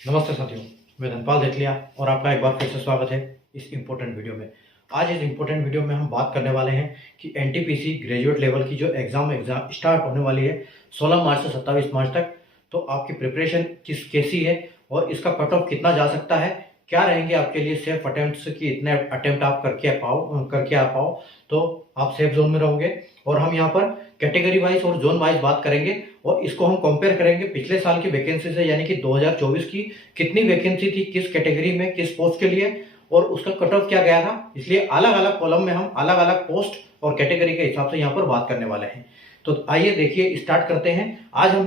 नमस्ते साथियों, मैं धनपाल देथलिया और आपका एक बार फिर से स्वागत है इस इम्पोर्टेंट वीडियो में। आज इस इम्पोर्टेंट वीडियो में हम बात करने वाले हैं कि एनटीपीसी ग्रेजुएट लेवल की जो एग्ज़ाम स्टार्ट होने वाली है 16 मार्च से 27 मार्च तक। तो आपकी प्रिपरेशन कैसी है और इसका कट ऑफ कितना जा सकता है, क्या रहेंगे आपके लिए सेफ अटेम्प्ट्स की, इतने अटेम्प्ट आप करके आ पाओ तो आप सेफ जोन में रहोगे। और हम यहाँ पर कैटेगरी वाइज और जोन वाइज बात करेंगे और इसको हम कंपेयर करेंगे पिछले साल की वैकेंसी से, यानी कि 2024 की कितनी वैकेंसी थी, किस कैटेगरी में, किस पोस्ट के लिए और उसका कट ऑफ क्या गया था। इसलिए अलग अलग कॉलम में हम अलग अलग पोस्ट और कैटेगरी के हिसाब से यहाँ पर बात करने वाले हैं। तो आइए देखिए, स्टार्ट करते हैं। आज हम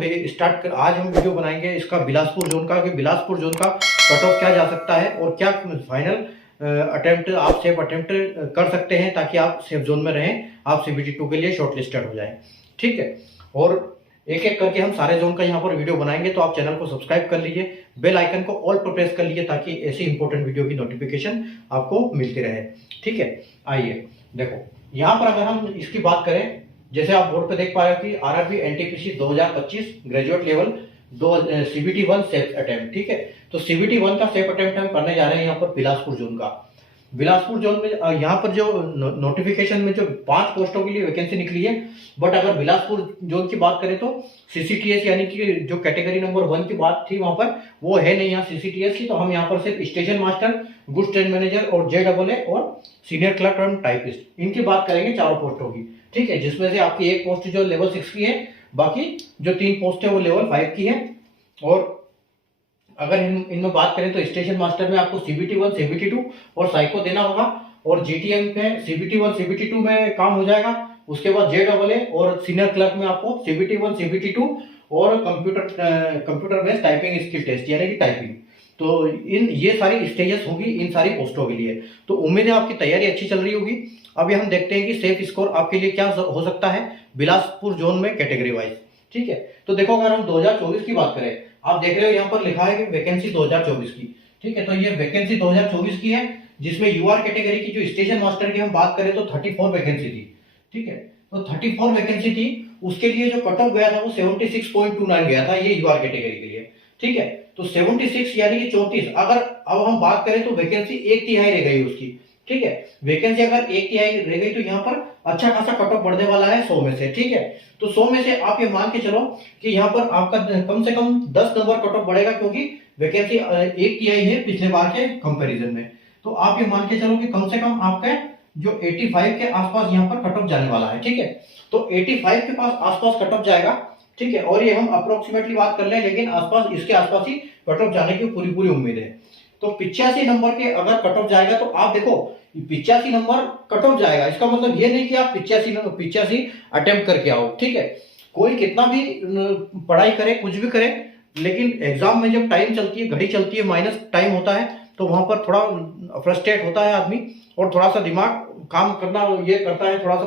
वीडियो बनाएंगे इसका बिलासपुर जोन का, कि बिलासपुर जोन का कट ऑफ क्या जा सकता है और क्या फाइनल अटेम्प्ट आप सेफ अटेम्प्ट कर सकते हैं ताकि आप सेफ जोन में रहें, आप CBT 2 के लिए शॉर्टलिस्टेड हो जाएं। ठीक है, और एक एक करके हम सारे जोन का यहाँ पर वीडियो बनाएंगे। तो आप चैनल को सब्सक्राइब कर लीजिए, बेल आइकन को ऑल पर प्रेस कर लीजिए ताकि ऐसी इंपॉर्टेंट वीडियो की नोटिफिकेशन आपको मिलती रहे। ठीक है, आइए देखो, यहाँ पर अगर हम इसकी बात करें, जैसे आप बोर्ड पे देख पा रहे हो कि RRB NTPC 2025 graduate level CBT 1 safe attempt. ठीक है, तो CBT 1 का सेफ अटेम्प्ट हम करने जा रहे हैं यहाँ पर बिलासपुर जोन का। बिलासपुर जोन में यहाँ पर जो नोटिफिकेशन में जो 5 पोस्टों के लिए वैकेंसी निकली है, बट अगर बिलासपुर जोन की बात करें तो CCTS यानी कि जो कैटेगरी नंबर 1 की बात थी वहां पर वो है नहीं यहाँ CCTS की। तो हम यहाँ पर सिर्फ station master, goods train manager और JAA और सीनियर क्लर्क एंड टाइपिस्ट इनकी बात करेंगे, चारों पोस्टों की। ठीक है, जिसमें से आपकी एक पोस्ट जो लेवल 6 की है, बाकी जो 3 पोस्ट है वो लेवल 5 की है। और अगर इनमें बात करें तो स्टेशन मास्टर में आपको CBT 1 CBT 2 और साइको देना होगा, और GTM में CBT 1 CBT 2 में काम हो जाएगा। उसके बाद JAA और सीनियर क्लर्क में आपको CBT 1 CBT 2 और computer based typing skill test यानी कि टाइपिंग। तो ये सारी स्टेजेस होगी इन सारी पोस्टों के लिए। तो उम्मीद है आपकी तैयारी अच्छी चल रही होगी। अभी हम देखते हैं कि सेफ स्कोर आपके लिए क्या हो सकता है बिलासपुर जोन में कैटेगरी वाइज। ठीक है, तो देखो, अगर हम 2024 की बात करें, आप देख रहे हो यहाँ पर लिखा है कि वैकेंसी 2024 की। ठीक है, तो ये वैकेंसी 2024 की है, जिसमें UR कैटेगरी की जो स्टेशन मास्टर की हम बात करें तो 34 वैकेंसी थी। ठीक है, तो 34 वैकेंसी थी, उसके लिए जो कट ऑफ गया था वो 76.29 गया था ये UR कैटेगरी के लिए। ठीक है, तो 76 यानी कि 34। अगर अब हम बात करें तो वैकेंसी 1/3 रह गई उसकी। ठीक है, वैकेंसी अगर 1/3 रह गई तो यहाँ पर अच्छा खासा कट ऑफ बढ़ने वाला है 100 में से। ठीक है, तो 100 में से आप ये मान के चलो कि यहाँ पर आपका कम से कम 10 नंबर कट ऑफ बढ़ेगा, क्योंकि वैकेंसी 1/3 है पिछले बार के कंपैरिजन में। तो आप ये मान के चलो कि कम से कम आपका जो 85 के आसपास यहाँ पर कट ऑफ जाने वाला है। ठीक है, तो 85 के पास आसपास कट ऑफ जाएगा। ठीक है, और ये हम अप्रोक्सीमेटली बात कर ले, लेकिन आसपास इसके आसपास ही कट ऑफ जाने की पूरी उम्मीद है। तो 85 नंबर के अगर कट ऑफ जाएगा तो आप देखो 85 नंबर कट ऑफ जाएगा, इसका मतलब ये नहीं कि आप 85 अटेम्प्ट करके आओ। ठीक है, कोई कितना भी पढ़ाई करे, कुछ भी करे, लेकिन एग्जाम में जब टाइम चलती है, घड़ी चलती है, माइनस टाइम होता है, तो वहां पर थोड़ा फ्रस्ट्रेट होता है आदमी और थोड़ा सा दिमाग काम करना ये करता है, थोड़ा सा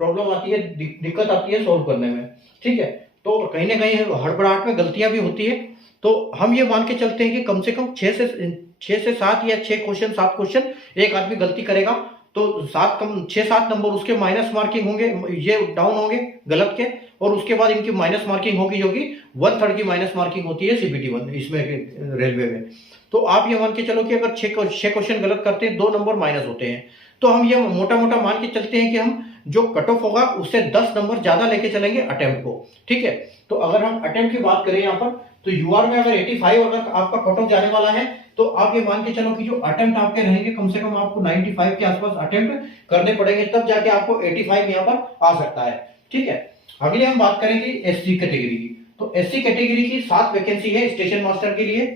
प्रॉब्लम आती है, दिक्कत आती है सोल्व करने में। ठीक है, तो कहीं ना कहीं हड़बड़ाहट में गलतियां भी होती है। तो हम ये मान के चलते हैं कि कम से कम 6 से 7 या 7 क्वेश्चन एक आदमी गलती करेगा, तो 6-7 नंबर उसके माइनस मार्किंग होंगे, ये डाउन होंगे गलत के, और उसके बाद इनकी माइनस मार्किंग होगी, जो कि 1/3 की माइनस मार्किंग होती है CBT 1 इसमें रेलवे में। तो आप ये मान के चलो कि अगर 6 क्वेश्चन गलत करते हैं 2 नंबर माइनस होते हैं। तो हम ये मोटा मान के चलते हैं कि हम जो कट ऑफ होगा उससे 10 नंबर ज्यादा लेके चलेंगे अटेम्प्ट को। ठीक है, तो अगर हम अटेम्प्ट की बात करें यहाँ पर, तो UR में अगर 85 अगर आपका कट ऑफ जाने वाला है, तो आप ये मान के चलो कि जो अटेम्प्ट आपके रहेंगे कम से कम आपको 95 के आसपास अटेम्प्ट करने पड़ेंगे, तब जाके आपको 85 यहाँ पर आ सकता है। ठीक है, अगले हम बात करेंगे SC कैटेगरी की। तो SC कैटेगरी की 7 वैकेंसी है स्टेशन मास्टर के लिए,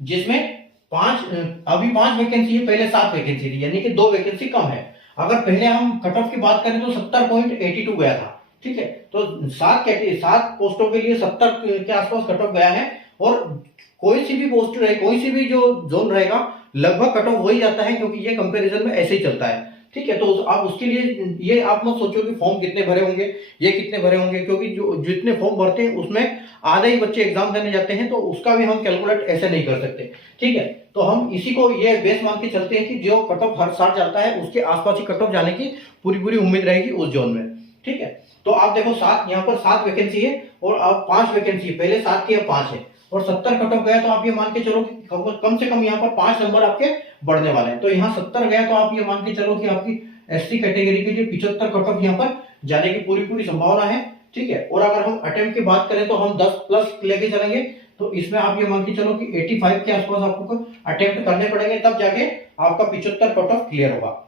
जिसमें अभी 5 वैकेंसी है, पहले 7 वैकेंसी थी, यानी कि 2 वैकेंसी कम है। अगर पहले हम कट ऑफ की बात करें तो 70.82 गया था। ठीक है, तो 7 पोस्टों के लिए 70 के आसपास कट ऑफ गया है, और कोई सी भी पोस्ट रहे, कोई सी भी जो जोन रहेगा, लगभग कट ऑफ हो ही जाता है, क्योंकि ये कंपैरिजन में ऐसे ही चलता है। ठीक है, तो आप उसके लिए ये आप मत सोचो कि फॉर्म कितने भरे होंगे, ये कितने भरे होंगे, क्योंकि जो जितने फॉर्म भरते हैं उसमें आधे ही बच्चे एग्जाम देने जाते हैं, तो उसका भी हम कैलकुलेट ऐसे नहीं कर सकते। ठीक है, तो हम इसी को ये बेस मान के चलते हैं कि जो कट ऑफ हर साल चलता है उसके आसपास ही कट ऑफ जाने की पूरी उम्मीद रहेगी उस जोन में। ठीक है, तो आप देखो यहाँ पर 7 वैकेंसी है और अब 5 वैकेंसी है, पहले 7 की अब 5 है। और 70 कट ऑफ गया तो आप ये मान के चलो कि कम से कम यहाँ पर 5 नंबर आपके बढ़ने वाले हैं। तो यहाँ 70 गया तो आप ये मान के चलो कि आपकी एससी कैटेगरी के लिए 75 कट ऑफ यहाँ पर जाने की पूरी संभावना है। ठीक है, और अगर हम अटेम्प्ट की बात करें तो हम 10 प्लस लेके चलेंगे, तो इसमें आप ये मान के चलो कि 85 के आसपास आपको अटेम्प्ट करने पड़ेंगे, तब जाके आपका 75 कट ऑफ क्लियर होगा।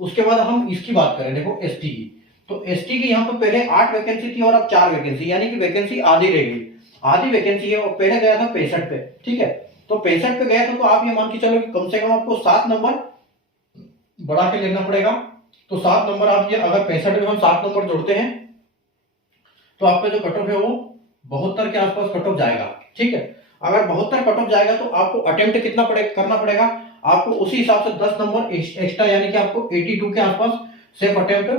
उसके बाद हम इसकी बात करें, देखो एसटी की, तो एसटी की यहाँ पर पहले 8 वैकेंसी थी और अब 4 वैकेंसी, यानी कि वैकेंसी आधी रह गई, आधी वैकेंसी है। और पहले गया था 65 पे। ठीक है, तो 65 पे गया था तो आप ये मान के चलो कि कम से कम आपको 7 नंबर बढ़ा के लेना पड़ेगा। तो 7 नंबर आप ये अगर 65 में हम 7 नंबर जोड़ते हैं तो आपका जो कट ऑफ है वो 72 के आसपास कट ऑफ जाएगा। ठीक है, अगर 72 कट ऑफ जाएगा तो आपको अटेम्प्ट कितना करना पड़ेगा, आपको उसी हिसाब से 10 नंबर एक्स्ट्रा, यानी कि आपको 82 के आसपास सेफ अटेम्प्ट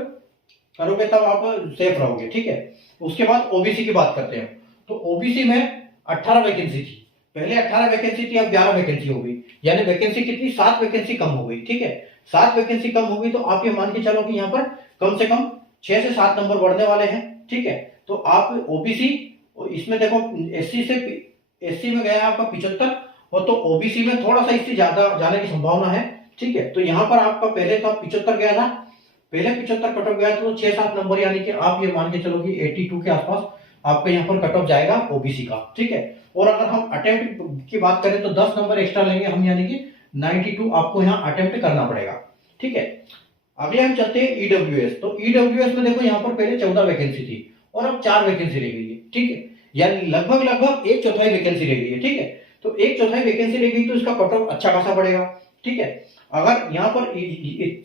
करोगे, तब आप सेफ रहोगे। ठीक है, उसके बाद ओबीसी की बात करते हैं। तो ओबीसी में 18 वैकेंसी थी, पहले 18 वैकेंसी थी, अब 11 वैकेंसी हो गई, यानी वैकेंसी कितनी, 7 वैकेंसी कम हो गई। ठीक है, 7 वैकेंसी कम हो गई तो आप ये मान के चलो कि यहाँ पर कम से कम 6 से 7 नंबर बढ़ने वाले हैं। ठीक है, तो आप ओबीसी, इसमें देखो एससी में गया आपका 75 और तो ओबीसी में थोड़ा सा इससे ज्यादा जाने की संभावना है। ठीक है, तो यहाँ पर आपका पहले तो 75 गया था, पहले 75 कट ऑफ गया तो 6-7 नंबर, यानी कि आप ये मान के चलो कि 82 के आसपास आपका यहाँ पर कट ऑफ जाएगा ओबीसी का। ठीक है, और अगर हम अटेम्प्ट की बात करें तो 10 नंबर एक्स्ट्रा लेंगे हम, यानी कि 92 आपको यहाँ अटेम्प्ट करना पड़ेगा। ठीक है, अगले हम चलते हैं ईडब्ल्यूएस। तो ईडब्ल्यूएस में देखो यहाँ पर पहले 14 वैकेंसी थी और अब 4 वैकेंसी रह गई है। ठीक है, यानी लगभग 1/4 वैकेंसी रह गई है। ठीक है, तो 1/4 वैकेंसी रह गई तो इसका कट ऑफ अच्छा खासा बढ़ेगा। ठीक है, अगर यहाँ पर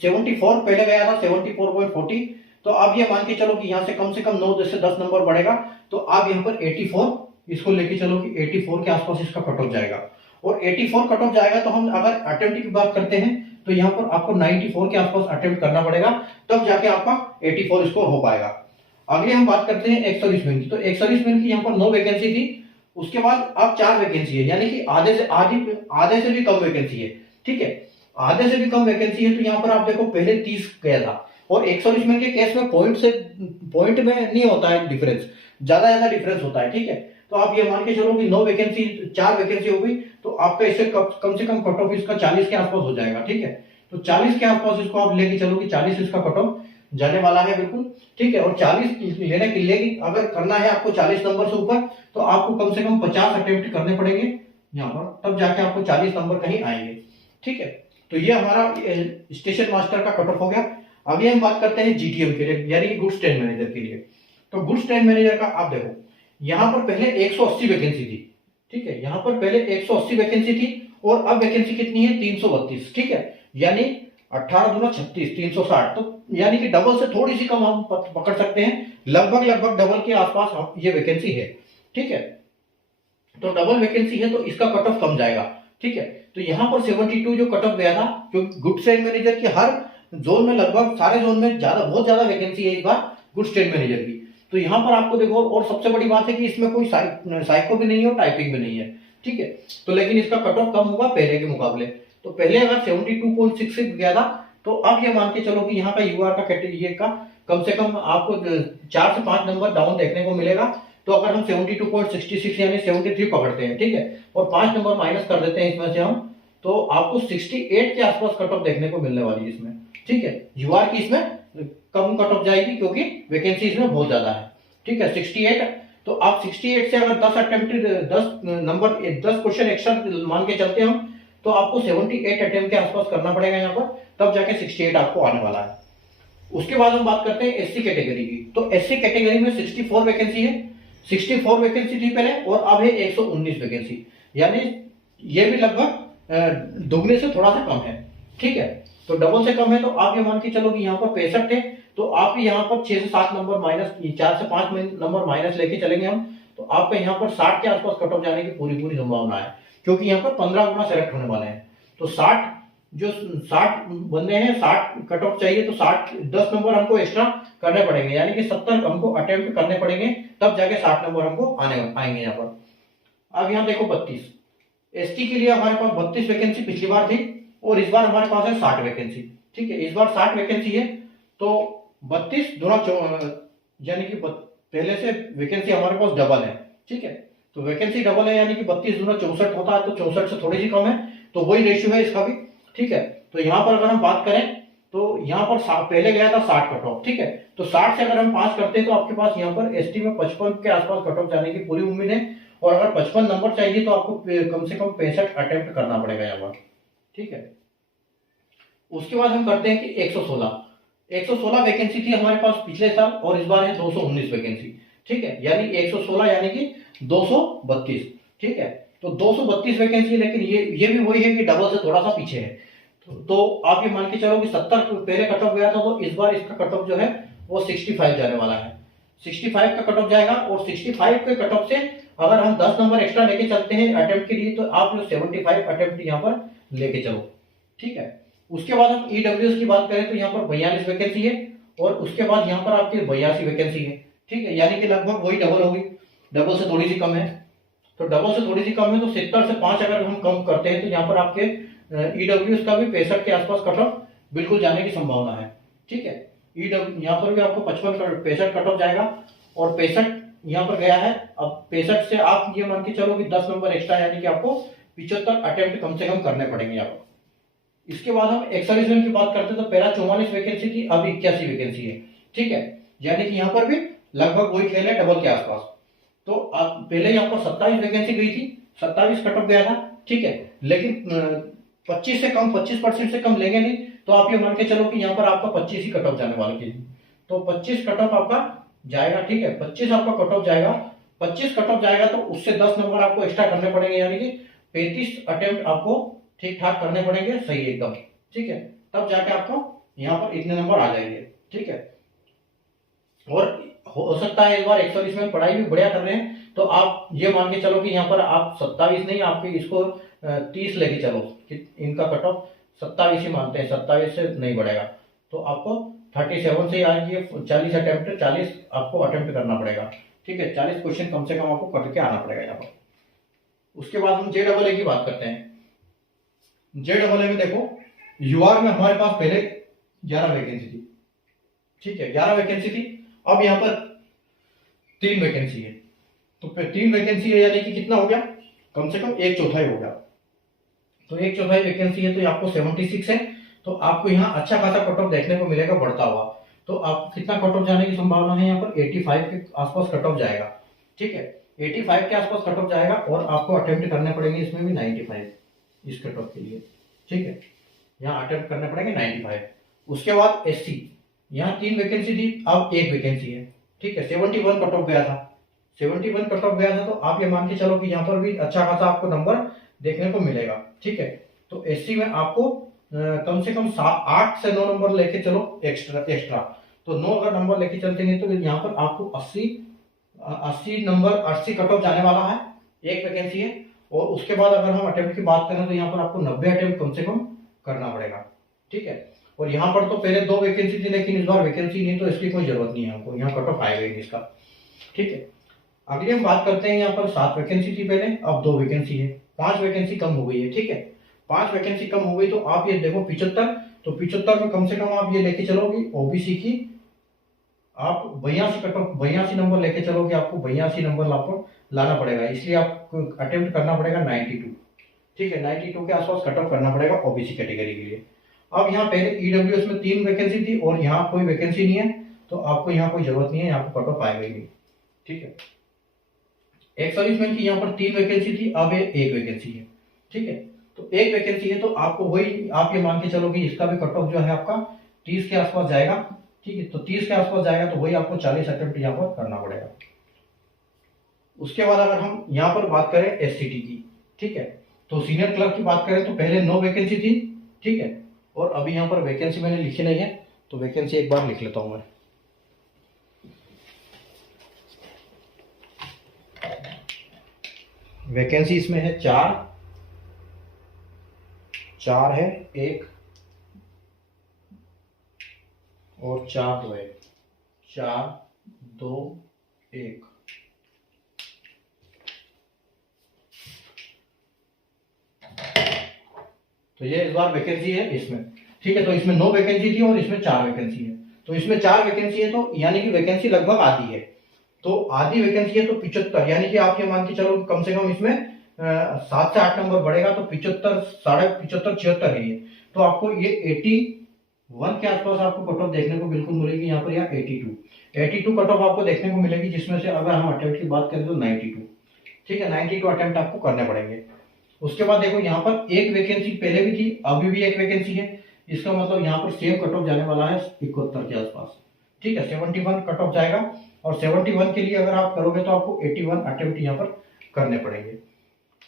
74 पहले गया था 74.40, तो आप ये मान के चलो कि यहाँ से कम 9 से 10 नंबर बढ़ेगा, तो आप यहाँ पर 84 इसको लेके चलो कि 84 के आसपास इसका कट ऑफ जाएगा। और 84 कट ऑफ जाएगा तो हम अगर अटेम्प्ट की बात करते हैं तो यहाँ पर आपको 94 के आसपास अटेम्प्ट करना पड़ेगा, तब जाके आपका 84 स्कोर हो पाएगा। अगले हम बात करते हैं एक्स सर्विसमैन की। तो एक्स सर्विसमैन की यहाँ पर 9 वैकेंसी थी, उसके बाद अब 4 वैकेंसी है, यानी कि आधे से भी कम वैकेंसी है। ठीक है, आधे से भी कम वैकेंसी है, तो यहाँ पर आप देखो पहले 30 गया था, और एक्स सर्विसमैन के केस में पॉइंट में नहीं होता है डिफरेंस, ज्यादा डिफरेंस होता है। ठीक है, तो आप ये मान के चलो कि 9 वैकेंसी 4 वैकेंसी हो गई, तो आपका इससे कम से कम कट ऑफ इसका 40 के आसपास हो जाएगा। ठीक है, तो 40 के आसपास इसको आप लेके चलो कि 40 इसका कट ऑफ जाने वाला है बिल्कुल। ठीक है, और 40 लेने के लिए अगर करना है आपको 40 नंबर से ऊपर, तो आपको कम से कम 50 अटेम्प्ट करने पड़ेंगे यहाँ पर, तब जाके आपको 40 नंबर कहीं आएंगे। ठीक है, तो ये हमारा स्टेशन मास्टर का कट ऑफ हो गया। अभी हम बात करते हैं जीटीएम के लिए, यानी कि गुड्स ट्रेन मैनेजर के लिए। तो गुड्स ट्रेन मैनेजर का आप देखो यहाँ पर पहले 180 वैकेंसी थी। ठीक है, यहाँ पर पहले 180 वैकेंसी थी और अब वैकेंसी कितनी है, 332। ठीक है, यानी 18 दूना 36, 360, तो यानी कि डबल से थोड़ी सी कम हम पकड़ सकते हैं, लगभग डबल के आसपास ये वैकेंसी है। ठीक है, तो डबल वैकेंसी है तो इसका कट ऑफ कम जाएगा। ठीक है, तो यहाँ पर 72 जो कट ऑफ गया था, क्योंकि गुड्स ट्रेन मैनेजर की हर जोन में, लगभग सारे जोन में बहुत ज्यादा वैकेंसी है इस बार गुड्स ट्रेन मैनेजर की। तो यहाँ पर आपको देखो, और सबसे बड़ी बात है कि इसमें कोई साइको भी नहीं है और टाइपिंग भी नहीं है। ठीक है, तो लेकिन इसका कट ऑफ कम होगा पहले के मुकाबले। तो पहले अगर 72.66 गया था, तो अब ये मान के चलो कि यहाँ का यूआर का कैटेगरी का कम से कम आपको 4 से 5 नंबर डाउन देखने को मिलेगा। तो अगर हम 72.66 यानी 73 पकड़ते हैं, ठीक है, और 5 नंबर माइनस कर देते हैं इसमें से हम, तो आपको 68 के आसपास कट ऑफ देखने को मिलने वाली है इसमें। ठीक है, यूआर की इसमें कम कट ऑफ जाएगी क्योंकि वैकेंसी इसमें बहुत ज्यादा है। ठीक है, 68, तो आप 68 से अगर 10 अटेम्प्ट 10 क्वेश्चन एक्स्ट्रा मान के चलते हैं हम, तो आपको 78 अटेम्प्ट के आसपास करना पड़ेगा यहाँ पर, तब जाके 68 आपको आने वाला है। उसके बाद हम बात करते हैं एससी कैटेगरी की। तो एससी कैटेगरी में 64 वैकेंसी है, 64 वैकेंसी थी पहले और अब है 119 वैकेंसी, यानी ये भी लगभग दोगुने से थोड़ा सा कम है। ठीक है, तो डबल से कम है, तो आप ये मान के चलो कि यहाँ पर 65 है, तो आप यहाँ पर 6 से 7 नंबर माइनस, 4 से 5 नंबर माइनस लेके चलेंगे हम, तो आपका यहाँ पर 60 के आसपास कट ऑफ जाने की पूरी संभावना है, क्योंकि यहाँ पर 15 गुना सेलेक्ट होने वाले हैं। तो 60 बंदे हैं, 60 कट ऑफ चाहिए, तो 10 नंबर हमको एक्स्ट्रा करने पड़ेंगे, यानी कि 70 हमको अटेम्प्ट करने पड़ेंगे, तब जाके 60 नंबर हमको आएंगे यहाँ पर। अब यहाँ देखो 32, एसटी के लिए हमारे पास 32 वैकेंसी पिछली बार थी और इस बार हमारे पास है 60 वैकेंसी। ठीक है, इस बार 60 वैकेंसी है, तो 32 दूना यानी कि पहले से वैकेंसी हमारे पास डबल है। ठीक है, तो वैकेंसी डबल है यानी कि 32 दूना 64 होता है, तो 64 से थोड़ी सी कम है, तो वही रेशियो है इसका भी। ठीक है, तो यहाँ पर अगर हम बात करें तो यहाँ पर पहले गया था 60 कट ऑफ। ठीक है, तो 60 से अगर हम पास करते हैं तो आपके पास यहाँ पर एसटी में 55 के आसपास कट ऑफ जाने की पूरी उम्मीद है। और अगर 55 नंबर चाहिए तो आपको कम से कम 65 अटेम्प्ट करना पड़ेगा यहाँ पर। ठीक है, उसके बाद हम करते हैं कि 116 वैकेंसी थी हमारे पास पिछले साल, और इस बार है 219 वैकेंसी। ठीक है, यानी 116 यानी कि 232। ठीक है, तो 232 वैकेंसी, लेकिन ये भी वही है कि डबल से थोड़ा सा पीछे है। तो आप ये मान के चलो कि 70 पहले कट ऑफ गया था, तो इस बार इसका कट ऑफ जो है वो 65 जाने वाला है। 65 का कट ऑफ जाएगा, और 65 के कट ऑफ से अगर हम 10 नंबर एक्स्ट्रा लेके चलते हैं अटेम्प्ट के लिए, तो आप जो 75 अटेम्प्ट यहाँ पर लेके चलो। ठीक है, उसके बाद हम ईडब्ल्यूएस की बात करें तो यहाँ पर 42 वैकेंसी है, और उसके बाद यहाँ पर आपकी 82 वैकेंसी है। ठीक है, यानी कि लगभग वही डबल होगी, डबल से थोड़ी सी कम है। तो डबल से थोड़ी सी कम है, तो 70 से 5 अगर हम कम करते हैं तो यहाँ पर आपके ईडब्ल्यूएस का भी 65 के आसपास कट ऑफ बिल्कुल जाने की संभावना है। ठीक है, यहाँ पर भी आपको 65 कट ऑफ जाएगा, और 65 यहाँ पर गया है। अब 65 से आप ये मान के चलो कि 10 नंबर एक्स्ट्रा, यानी कि आपको 75 अटेम्प्ट कम से कम करने पड़ेंगे यहाँ पर। इसके बाद हम एक्स-सर्विसमैन की बात करते हैं तो पहला 44 वैकेंसी थी, अब 81 वैकेंसी है। ठीक है, यानी कि यहाँ पर भी लगभग वही खेल है, डबल के आसपास। तो आप पहले यहाँ पर 27 वैकेंसी गई थी, 27 कट ऑफ गया था। ठीक है, लेकिन 25 से कम, 25% से कम लेंगे नहीं, तो आप ये मान के चलो कि यहाँ पर आपका 25 ही कट ऑफ जाने वाला है। तो 25 कट ऑफ आपका जाएगा। ठीक है, 25 आपका कट ऑफ जाएगा। 25 कट ऑफ जाएगा तो उससे 10 नंबर आपको एक्स्ट्रा करने पड़ेंगे, यानी कि 35 अटेम्प्ट आपको ठीक ठाक करने पड़ेंगे, सही एकदम। ठीक है, तब जाके आपको यहाँ पर इतने नंबर आ जाएंगे। ठीक है, और हो सकता है इस बार 120 में पढ़ाई भी बढ़िया कर रहे हैं, तो आप ये मान के चलो कि यहाँ पर आप 27 नहीं, आपके इसको 30 लेके चलो कि इनका कट ऑफ 27 ही मानते हैं, 27 से नहीं बढ़ेगा। तो आपको 37 से यार ये 40 आपको अटेम्प्ट करना पड़ेगा। ठीक है, 40 क्वेश्चन कम से कम आपको करके आना पड़ेगा यहाँ पर। उसके बाद हम JEE की बात करते हैं। JEE में देखो, यूआर में हमारे पास पहले 11 वैकेंसी थी। ठीक है, 11 वैकेंसी थी, अब यहाँ पर 3 वैकेंसी है। तो 3 वैकेंसी है यानी कि कितना हो गया, कम से कम 1/4 हो गया। तो 1/4 वैकेंसी है, तो ये आपको 76 है। तो आपको यहाँ अच्छा खासा कट ऑफ देखने को मिलेगा बढ़ता हुआ। तो आप कितना कट ऑफ जाने की संभावना है, यहाँ पर 85 के आसपास कट ऑफ जाएगा। ठीक है, 85 के आसपास कट ऑफ जाएगा, और आपको अटेम्प्ट करने पड़ेंगे इसमें भी 95 इस कट ऑफ के लिए। ठीक है, यहाँ अटेम्प्ट करने पड़ेंगे 95। उसके बाद SC, यहाँ 3 वैकेंसी थी, अब 1 वैकेंसी है। ठीक है, 71 कट ऑफ गया था, 71 कट ऑफ गया था। तो आप ये मान के चलो कि यहाँ पर भी अच्छा खासा आपको नंबर देखने को मिलेगा। ठीक है, तो SC में आपको कम से कम 8 से 9 नंबर लेके चलो एक्स्ट्रा। तो 9 अगर नंबर लेके चलते हैं तो यहाँ पर आपको 80 नंबर 80 कट ऑफ जाने वाला है, 1 वैकेंसी है। और उसके बाद अगर हम अटेम्प्ट की बात करें तो यहाँ पर आपको 90 अटेम्प्ट कम से कम करना पड़ेगा। ठीक है, और यहाँ पर तो पहले 2 वैकेंसी थी, लेकिन इस बार वैकेंसी नहीं, तो इसकी कोई जरूरत नहीं है हमको, यहाँ कट ऑफ आएगा ही इसका। ठीक है, अगली हम बात करते हैं, यहाँ पर 7 वैकेंसी थी पहले, अब 2 वैकेंसी है, 5 वैकेंसी कम हो गई है। ठीक है, 5 वैकेंसी कम हो गई, तो आप ये देखो 75, तो 75 में कम से कम आप ये लेके चलोगे ओबीसी की आप 82 कट ऑफ 82 नंबर लेके चलोगे, आपको 82 नंबर आपको लाना पड़ेगा, इसलिए आपको अटेम्प्ट करना पड़ेगा 92। ठीक है, 92 के आसपास कट ऑफ करना पड़ेगा ओबीसी कैटेगरी के लिए। अब यहाँ पहले ईडब्ल्यूएस में 3 वैकेंसी थी, और यहाँ कोई वैकेंसी नहीं है, तो आपको यहाँ कोई जरूरत नहीं है, यहाँ पर कट ऑफ आएगा ही नहीं। ठीक है, एक्स-सर्विसमैन की यहाँ पर 3 वैकेंसी थी, अब 1 वैकेंसी है। ठीक है, तो 1 वैकेंसी है, तो आपको वही आप ये मान के चलो कि इसका भी कट ऑफ जो है आपका 30 के आसपास जाएगा। ठीक है, तो 30 के आसपास जाएगा, तो वही आपको 40 अटेम्प्ट यहाँ पर करना पड़ेगा। उसके बाद अगर हम यहाँ पर बात करें एससीटी की, ठीक है, तो सीनियर क्लर्क की बात करें तो पहले 9 वैकेंसी थी। ठीक है, और अभी यहाँ पर वैकेंसी मैंने लिखी नहीं है, तो वैकेंसी एक बार लिख लेता हूँ मैं। वैकेंसी इसमें है 4 है, 1 और 4 2 है, 4 2 1। तो ये इस बार वैकेंसी है इसमें। ठीक है, तो इसमें 9 वैकेंसी थी और इसमें 4 वैकेंसी है। तो इसमें 4 वैकेंसी है, तो यानी कि वैकेंसी लगभग आधी है। तो आधी वैकेंसी है तो 75, यानी कि आप ये मान के चलो कम से कम इसमें 7 से 8 नंबर बढ़ेगा तो 75, 75, 76 है ये। तो आपको ये 81 के आसपास आपको कट ऑफ देखने को बिल्कुल मिलेगी यहाँ पर, या 82 कट ऑफ आपको देखने को मिलेगी, जिसमें से अगर हम अटेम्प्ट की बात करें तो 92, ठीक है, 92 अटेम्प्ट आपको करने पड़ेंगे। उसके बाद देखो यहाँ पर एक वैकेंसी पहले भी थी, अभी भी एक वैकेंसी है, इसका मतलब यहाँ पर सेम कट ऑफ जाने वाला है 71 के आसपास, ठीक है, 71 कट ऑफ जाएगा। और 71 के लिए अगर आप करोगे तो आपको 81 अटेम्प्ट यहाँ पर करने पड़ेंगे।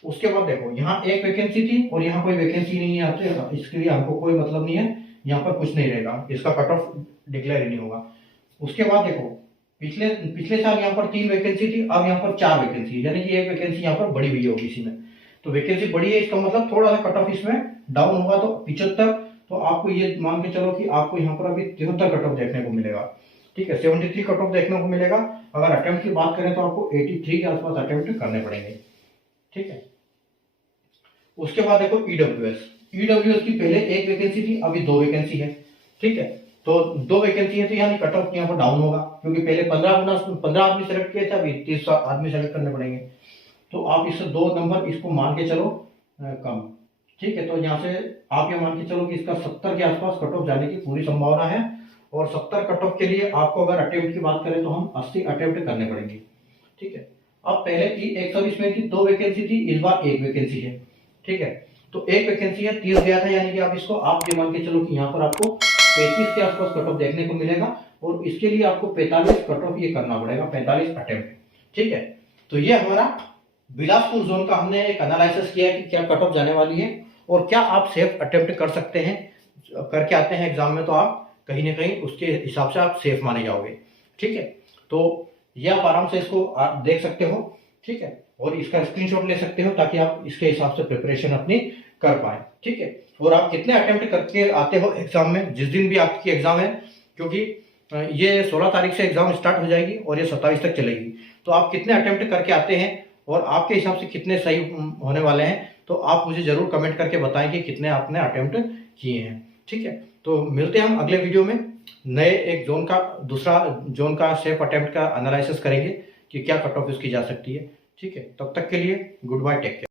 उसके बाद देखो यहाँ एक वैकेंसी थी और यहाँ कोई वैकेंसी नहीं है आपसे, इसके लिए हमको कोई मतलब नहीं है, यहाँ पर कुछ नहीं रहेगा, इसका कट ऑफ डिक्लेयर नहीं होगा। उसके बाद देखो पिछले साल यहाँ पर 3 वैकेंसी थी, अब यहाँ पर 4 वैकेंसी, यानी कि एक वैकेंसी यहाँ पर बढ़ी हुई है ओबीसी में। तो वैकेंसी बढ़ी है, इसका मतलब थोड़ा सा कट ऑफ इसमें डाउन होगा, तो 75, तो आपको ये मान के चलो कि आपको यहाँ पर अभी 73 कट ऑफ देखने को मिलेगा, ठीक है, 73 कट ऑफ देखने को मिलेगा। अगर अटेम्प्ट की बात करें तो आपको 83 के आसपास अटेम्प्ट करने पड़ेंगे, ठीक है। उसके बाद देखो ईडब्ल्यूएस की पहले एक वैकेंसी थी, अभी 2 वैकेंसी है, ठीक है। तो 2 वैकेंसी है तो यानी कट ऑफ यहाँ पर डाउन होगा, क्योंकि पहले 15 आदमी सेलेक्ट किए थे, अभी 30 आदमी सेलेक्ट करने पड़ेंगे। तो आप इससे 2 नंबर इसको मान के चलो कम, ठीक है। तो यहाँ से आप ये मान के चलो कि इसका 70 के आसपास कट ऑफ जाने की पूरी संभावना है। और 70 कट ऑफ के लिए आपको अगर अटेम्प्ट की बात करें तो हम 80 अटेम्प्ट करने पड़ेंगे, ठीक है। अब पहले थी 120 में थी 2 वैकेंसी थी, इस बार 1 वैकेंसी है, ठीक है। तो 1 वैकेंसी है, 30 गया था, यानी कि आप इसको आप ये मान के चलो कि यहाँ पर आपको 35 के आसपास कट ऑफ देखने को मिलेगा। और इसके लिए आपको 45 कट ऑफ ये करना पड़ेगा, 45 अटेम्प्ट, ठीक है। तो ये हमारा बिलासपुर जोन का हमने एक एनालिसिस किया है कि क्या कट ऑफ जाने वाली है और क्या आप सेफ अटेम्प्ट कर सकते हैं, करके आते हैं एग्जाम में तो आप कहीं ना कहीं उसके हिसाब से आप सेफ माने जाओगे, ठीक है। तो ये आप आराम से इसको देख सकते हो, ठीक है, और इसका स्क्रीनशॉट ले सकते हो ताकि आप इसके हिसाब से प्रिपरेशन अपनी कर पाए, ठीक है। और आप कितने अटेम्प्ट करके आते हो एग्जाम में, जिस दिन भी आपकी एग्जाम है, क्योंकि ये 16 तारीख से एग्जाम स्टार्ट हो जाएगी और ये 27 तक चलेगी, तो आप कितने अटेम्प्ट करके आते हैं और आपके हिसाब से कितने सही होने वाले हैं, तो आप मुझे जरूर कमेंट करके बताएं कि कितने आपने अटेम्प्ट किए हैं, ठीक है। तो मिलते हैं हम अगले वीडियो में, नए एक दूसरा जोन का सेफ अटेम्प्ट का एनालिसिस करेंगे कि क्या कट ऑफ इसकी जा सकती है, ठीक है। तब तक के लिए गुड बाय, टेक केयर।